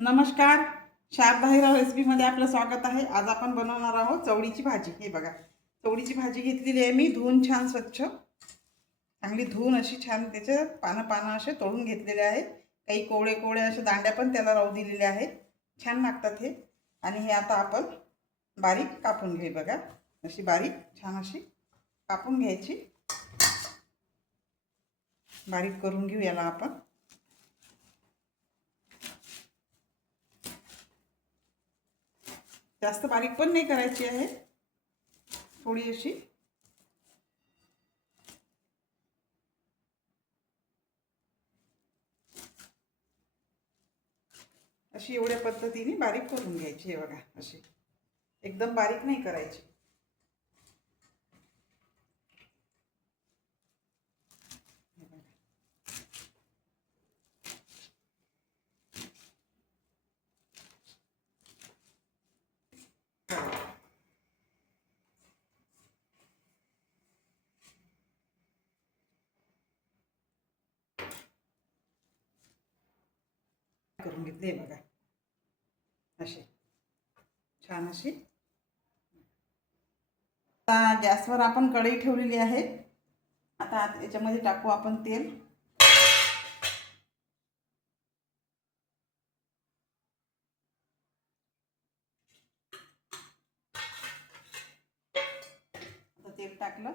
नमस्कार, शारदा हिराव रेसिपीमध्ये आपलं स्वागत आहे। आज आपण बनवणार आहोत चवळीची भाजी। हे बघा, चवळीची भाजी घेतलेली आहे मी, धुवून छान स्वच्छ, चांगली धुवून अशी छान त्याचे पानं असे तोडून घेतलेले आहे। काही कोवळे कोवळे असे दांड्या पण त्याला राहू दिलेले आहेत, छान लागतात हे। आणि हे आता आपण बारीक कापून घेऊ। बघा, अशी बारीक छान अशी कापून घ्यायची, बारीक करून घेऊ याला आपण। जास्त बारीक पण नाही करायची आहे, थोडी अशी एवढ्या पद्धतीने बारीक करून घ्यायची। हे बघा, अशी एकदम बारीक नाही करायची। करून घेतले बघा, अशी छान अशी। आता गॅसवर आपण कढई ठेवलेली आहे। आता याच्यामध्ये टाकू आपण तेल। आता तेल टाकलं,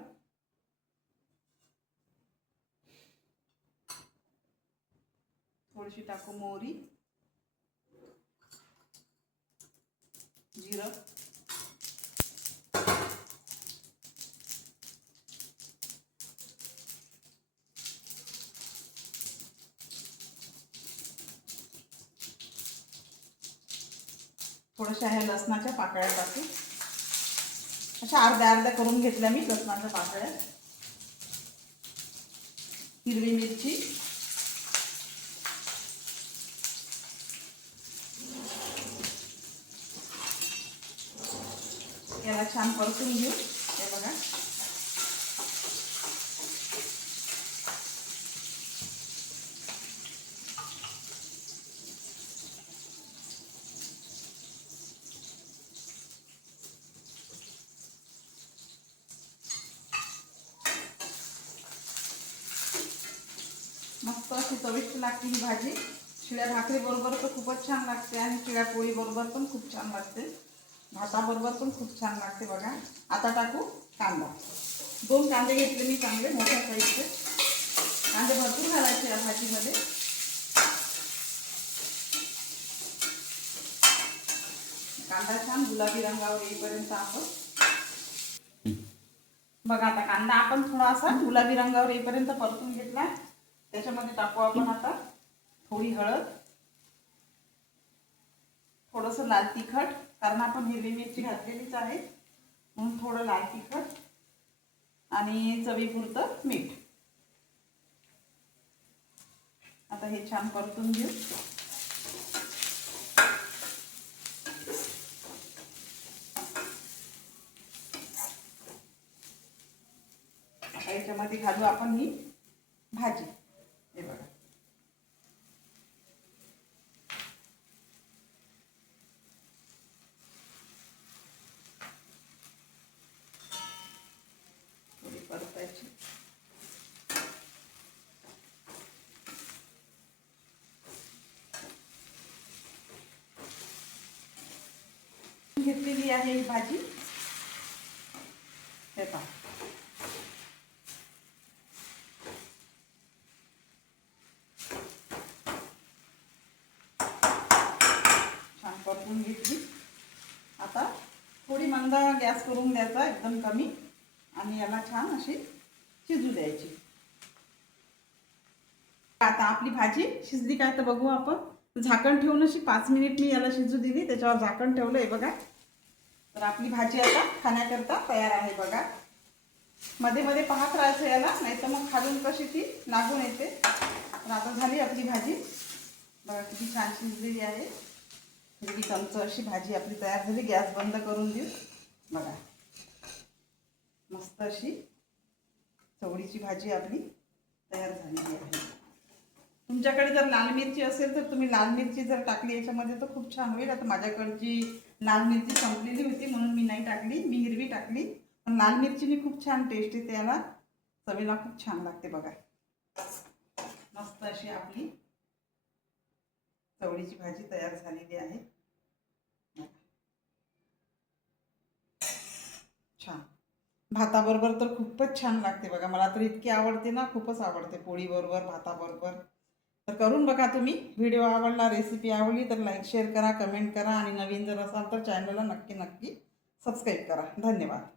थोडीशी टाकू मोहरी, जिरं, थोड्याशा ह्या लसणाच्या पाकळ्या टाकू। अशा अर्ध्या अर्ध्या करून घेतल्या मी लसणाच्या पाकळ्या। हिरवी मिरची, याला छान परतून घेऊ। हे बघा, मस्त अशी चविष्ट लागते ही भाजी। शिळ्या भाकरी बरोबर तर खूपच छान लागते आणि शिळ्या पोळी बरोबर पण खूप छान लागते, भाताबरोबर पण खूप छान लागते। बघा, आता टाकू कांदा। 2 कांदे घेतले मी, चांगले मोठ्या साईजचे कांदे, भरपूर घालायचे या भाजीमध्ये। कांदा छान गुलाबी रंगावर येईपर्यंत आपण बघा, आता कांदा आपण थोडासा गुलाबी रंगावर येईपर्यंत परतून घेतला। त्याच्यामध्ये टाकू आपण आता थोडी हळद, थोडंसं लाल तिखट, कारण आपण हिरवी मिरची घातलेलीच आहे म्हणून थोडं लाल तिखट आणि चवीपुरतं मीठ। आता हे छान परतून घेऊ। आता याच्यामध्ये घालू आपण ही भाजी। हे बघा, थोडी परतायची। घेतलेली आहे ही भाजी। हे पहा, छान परतून घेतली। आता थोडी मंद गॅस करून द्यायचा, एकदम कमी, आणि याला छान अशी शिजू द्यायची। आता आपली भाजी शिजली काय तर बघू आपण। झाकण ठेवून अशी 5 मिनिट मी याला शिजू दिली, त्याच्यावर झाकण ठेवलं। हे बघा, तर आपली भाजी आता खाण्याकरता तयार आहे। बघा, मध्ये मध्ये पाहत राहायचं याला, नाही तर मग खालून कशी ती लागून येते। तर आता झाली आपली भाजी। बघा किती छान शिजलेली आहे। हिरवी चमच अशी भाजी आपली तयार झाली। गॅस बंद करून देऊ। बघा, मस्त अशी चवळीची भाजी आपली तयार झालेली आहे। तुमच्याकडे जर लाल मिरची असेल तर तुम्ही लाल मिरची जर टाकली याच्यामध्ये तर खूप छान होईल. आता माझ्याकडची लाल मिरची संपलेली होती म्हणून मी नाही टाकली, मी हिरवी टाकली. पण लाल मिरचीने खूप छान टेस्ट येते, याला चवीला खूप छान लागते बघा. मस्त अशी आपली चवळीची भाजी तयार झालेली आहे. छान भाताबरोबर तर खूपच छान लागते बघा. मला तर इतकी आवडते ना, खूपच आवडते पोळीबरोबर भाताबरोबर. तर करून बघा तुम्ही. व्हिडिओ आवडला, रेसिपी आवडली तर लाईक शेअर करा, कमेंट करा आणि नवीन जर असाल तर चॅनलला नक्की नक्की सबस्क्राईब करा. धन्यवाद.